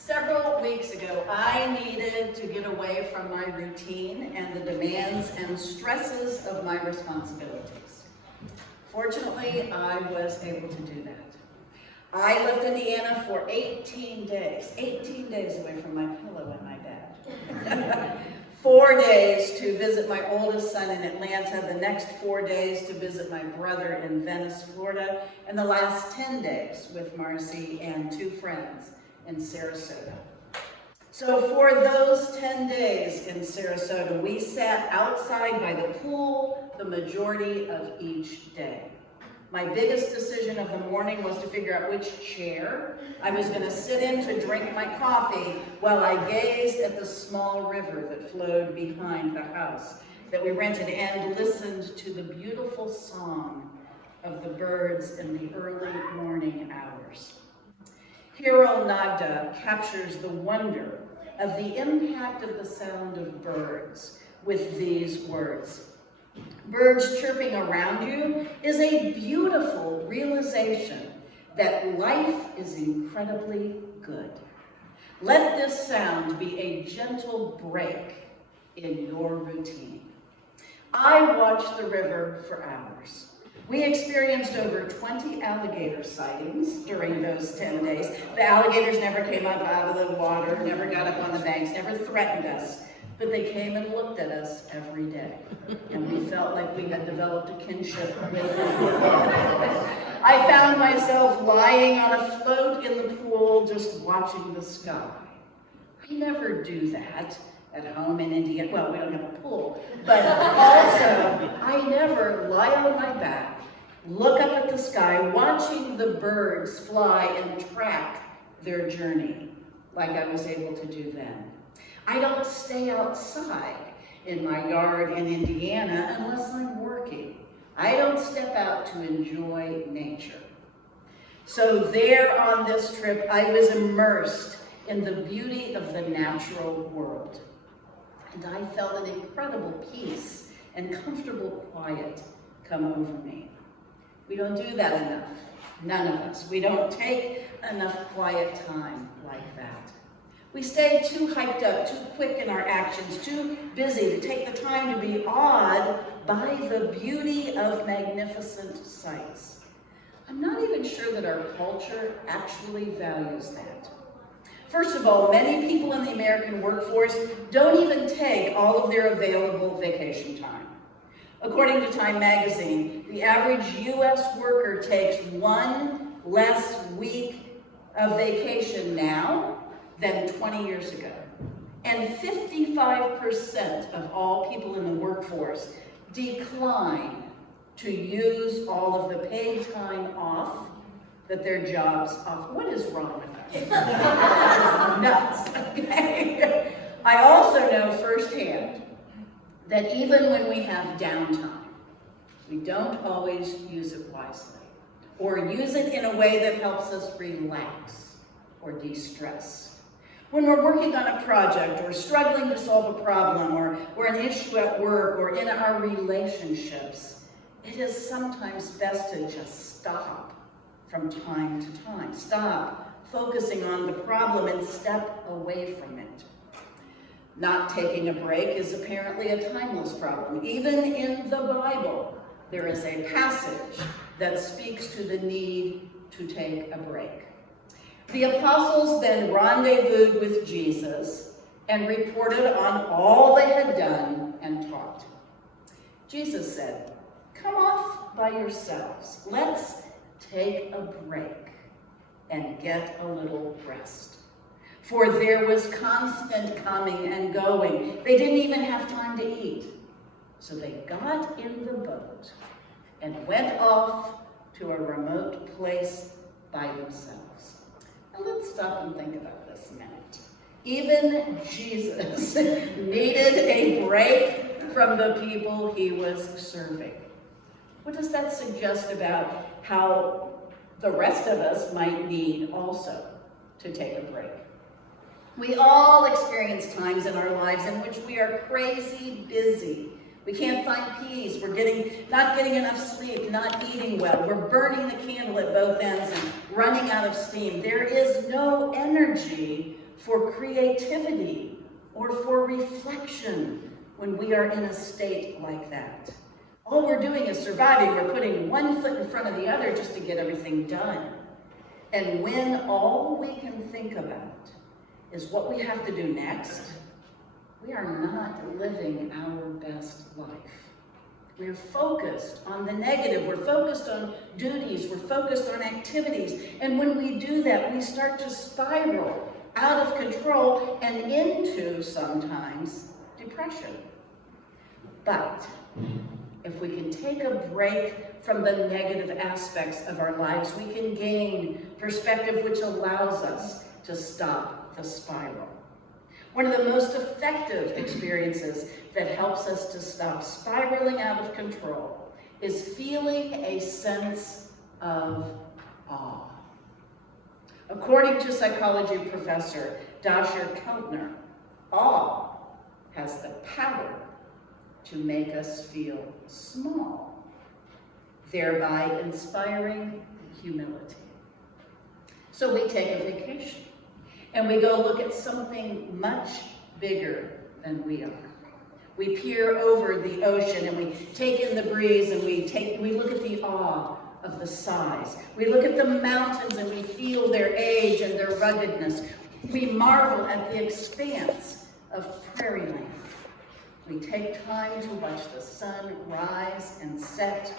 Several weeks ago, I needed to get away from my routine and the demands and stresses of my responsibilities. Fortunately, I was able to do that. I left Indiana for 18 days away from my pillow in my bed. 4 days to visit my oldest son in Atlanta, the next 4 days to visit my brother in Venice, Florida, and the last 10 days with Marcy and 2 friends in Sarasota. So for those 10 days in Sarasota, we sat outside by the pool the majority of each day. My biggest decision of the morning was to figure out which chair I was going to sit in to drink my coffee while I gazed at the small river that flowed behind the house that we rented and listened to the beautiful song of the birds in the early morning hours. Hiro Nagda captures the wonder of the impact of the sound of birds with these words. Birds chirping around you is a beautiful realization that life is incredibly good. Let this sound be a gentle break in your routine. I watched the river for hours. We experienced over 20 alligator sightings during those 10 days. The alligators never came up out of the water, never got up on the banks, never threatened us. But they came and looked at us every day, and we felt like we had developed a kinship with them. I found myself lying on a float in the pool, just watching the sky. I never do that at home in Indiana. Well, we don't have a pool, but also I never lie on my back, look up at the sky, watching the birds fly and track their journey like I was able to do then. I don't stay outside in my yard in Indiana unless I'm working. I don't step out to enjoy nature. So there on this trip, I was immersed in the beauty of the natural world. And I felt an incredible peace and comfortable quiet come over me. We don't do that enough, none of us. We don't take enough quiet time like that. We stay too hyped up, too quick in our actions, too busy to take the time to be awed by the beauty of magnificent sights. I'm not even sure that our culture actually values that. First of all, many people in the American workforce don't even take all of their available vacation time. According to Time magazine, the average U.S. worker takes 1 less week of vacation now than 20 years ago. And 55% of all people in the workforce decline to use all of the paid time off that their jobs offer. What is wrong with us? Nuts, okay? I also know firsthand that even when we have downtime, we don't always use it wisely or use it in a way that helps us relax or de-stress. When we're working on a project or struggling to solve a problem or an issue at work or in our relationships, it is sometimes best to just stop from time to time. Stop focusing on the problem and step away from it. Not taking a break is apparently a timeless problem. Even in the Bible, there is a passage that speaks to the need to take a break. The apostles then rendezvoused with Jesus and reported on all they had done and taught. Jesus said, "Come off by yourselves. Let's take a break and get a little rest." For there was constant coming and going. They didn't even have time to eat. So they got in the boat and went off to a remote place by themselves. Now let's stop and think about this a minute. Even Jesus needed a break from the people he was serving. What does that suggest about how the rest of us might need also to take a break? We all experience times in our lives in which we are crazy busy. We can't find peace. We're not getting enough sleep, not eating well. We're burning the candle at both ends and running out of steam. There is no energy for creativity, or for reflection when we are in a state like that. All we're doing is surviving. We're putting one foot in front of the other just to get everything done. And when all we can think about is what we have to do next, we are not living our best life. We're focused on the negative. We're focused on duties. We're focused on activities. And when we do that, we start to spiral out of control and into, sometimes, depression. But if we can take a break from the negative aspects of our lives, we can gain perspective which allows us to stop the spiral. One of the most effective experiences that helps us to stop spiraling out of control is feeling a sense of awe. According to psychology professor Dasher Keltner, awe has the power to make us feel small, thereby inspiring humility. So we take a vacation and we go look at something much bigger than we are. We peer over the ocean and we take in the breeze and we look at the awe of the size. We look at the mountains and we feel their age and their ruggedness. We marvel at the expanse of prairie land. We take time to watch the sun rise and set,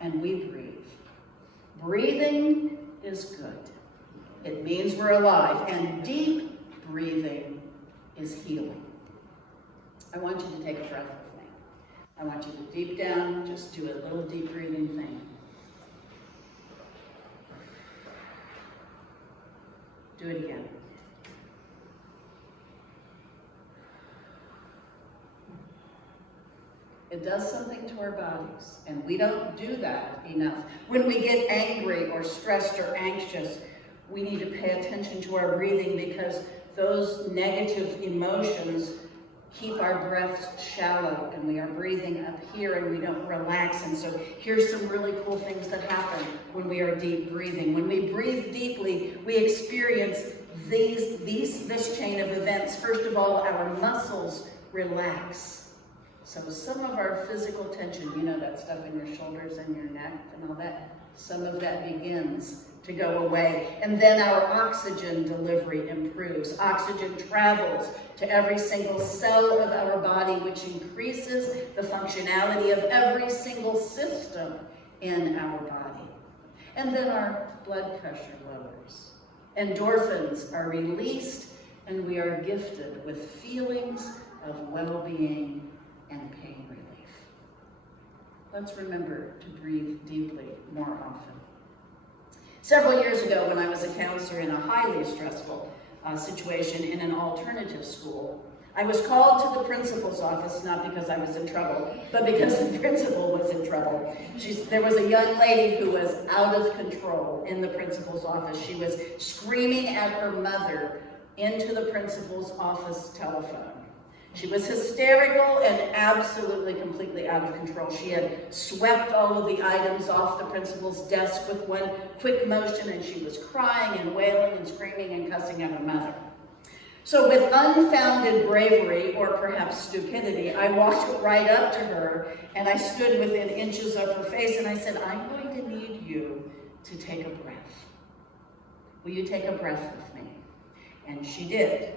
and we breathe. Breathing is good. It means we're alive, and deep breathing is healing. I want you to take a breath with me. I want you to deep down, just do a little deep breathing thing. Do it again. It does something to our bodies, and we don't do that enough. When we get angry or stressed or anxious, we need to pay attention to our breathing, because those negative emotions keep our breaths shallow, and we are breathing up here and we don't relax. And so here's some really cool things that happen when we are deep breathing. When we breathe deeply, we experience this chain of events. First of all, our muscles relax. So some of our physical tension, you know, that stuff in your shoulders and your neck and all that, some of that begins to go away. And then our oxygen delivery improves. Oxygen travels to every single cell of our body, which increases the functionality of every single system in our body. And then our blood pressure lowers. Endorphins are released, and we are gifted with feelings of well-being and pain relief. Let's remember to breathe deeply more often. Several years ago, when I was a counselor in a highly stressful situation in an alternative school, I was called to the principal's office, not because I was in trouble, but because the principal was in trouble. There was a young lady who was out of control in the principal's office. She was screaming at her mother into the principal's office telephone. She was hysterical and absolutely, completely out of control. She had swept all of the items off the principal's desk with one quick motion, and she was crying and wailing and screaming and cussing at her mother. So with unfounded bravery, or perhaps stupidity, I walked right up to her and I stood within inches of her face and I said, "I'm going to need you to take a breath. Will you take a breath with me?" And she did.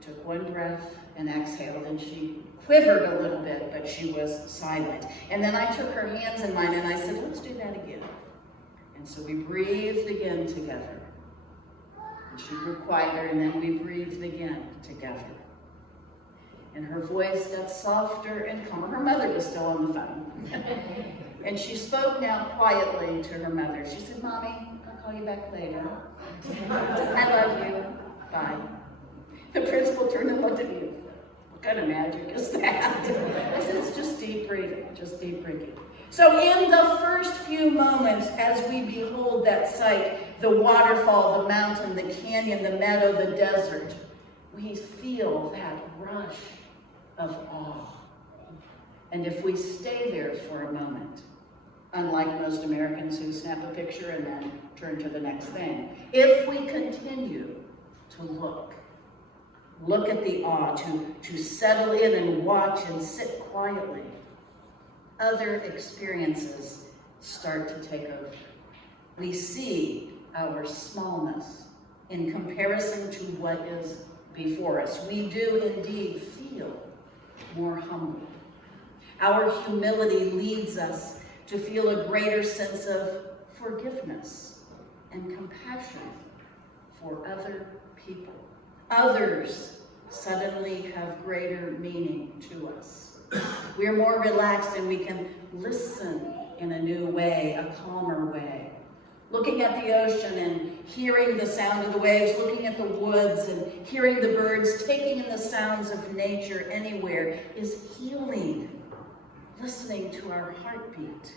Took one breath and exhaled, and she quivered a little bit, but she was silent. And then I took her hands in mine and I said, "Let's do that again." And so we breathed again together. And she grew quieter, and then we breathed again together. And her voice got softer and calmer. Her mother was still on the phone. And she spoke now quietly to her mother. She said, "Mommy, I'll call you back later. I love you. Bye." The principal turned and looked at me. "What kind of magic is that?" I said, "It's just deep breathing, just deep breathing." So in the first few moments, as we behold that sight, the waterfall, the mountain, the canyon, the meadow, the desert, we feel that rush of awe. And if we stay there for a moment, unlike most Americans who snap a picture and then turn to the next thing, if we continue to look. Look at the awe, to settle in and watch and sit quietly. Other experiences start to take over. We see our smallness in comparison to what is before us. We do indeed feel more humble. Our humility leads us to feel a greater sense of forgiveness and compassion for other people. Others suddenly have greater meaning to us. We are more relaxed and we can listen in a new way, a calmer way. Looking at the ocean and hearing the sound of the waves, looking at the woods and hearing the birds, taking in the sounds of nature anywhere is healing. Listening to our heartbeat,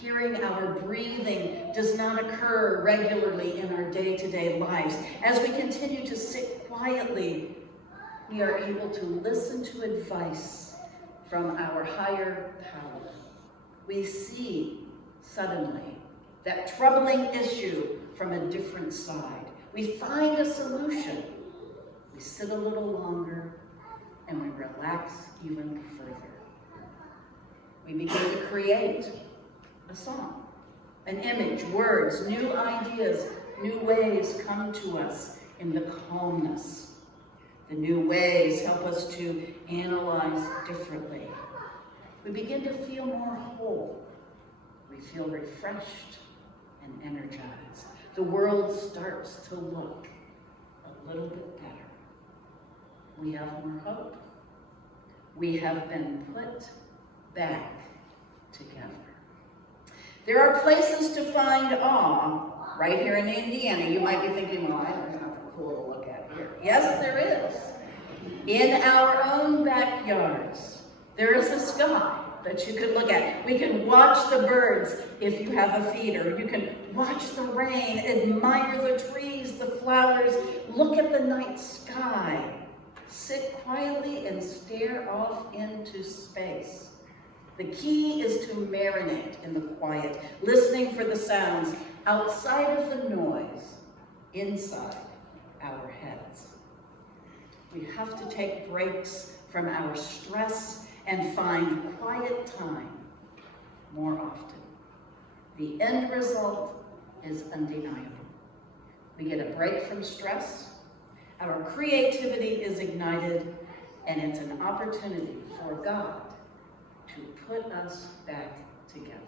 hearing our breathing does not occur regularly in our day-to-day lives. As we continue to sit quietly, we are able to listen to advice from our higher power. We see suddenly that troubling issue from a different side. We find a solution. We sit a little longer and we relax even further. We begin to create a song, an image, words, new ideas, new ways come to us in the calmness. The new ways help us to analyze differently. We begin to feel more whole. We feel refreshed and energized. The world starts to look a little bit better. We have more hope. We have been put back together. There are places to find awe right here in Indiana. You might be thinking, well, I don't have nothing cool to look at here. Yes, there is. In our own backyards, there is a sky that you can look at. We can watch the birds if you have a feeder. You can watch the rain, admire the trees, the flowers, look at the night sky, sit quietly and stare off into space. The key is to marinate in the quiet, listening for the sounds outside of the noise, inside our heads. We have to take breaks from our stress and find quiet time more often. The end result is undeniable. We get a break from stress, our creativity is ignited, and it's an opportunity for God to put us back together.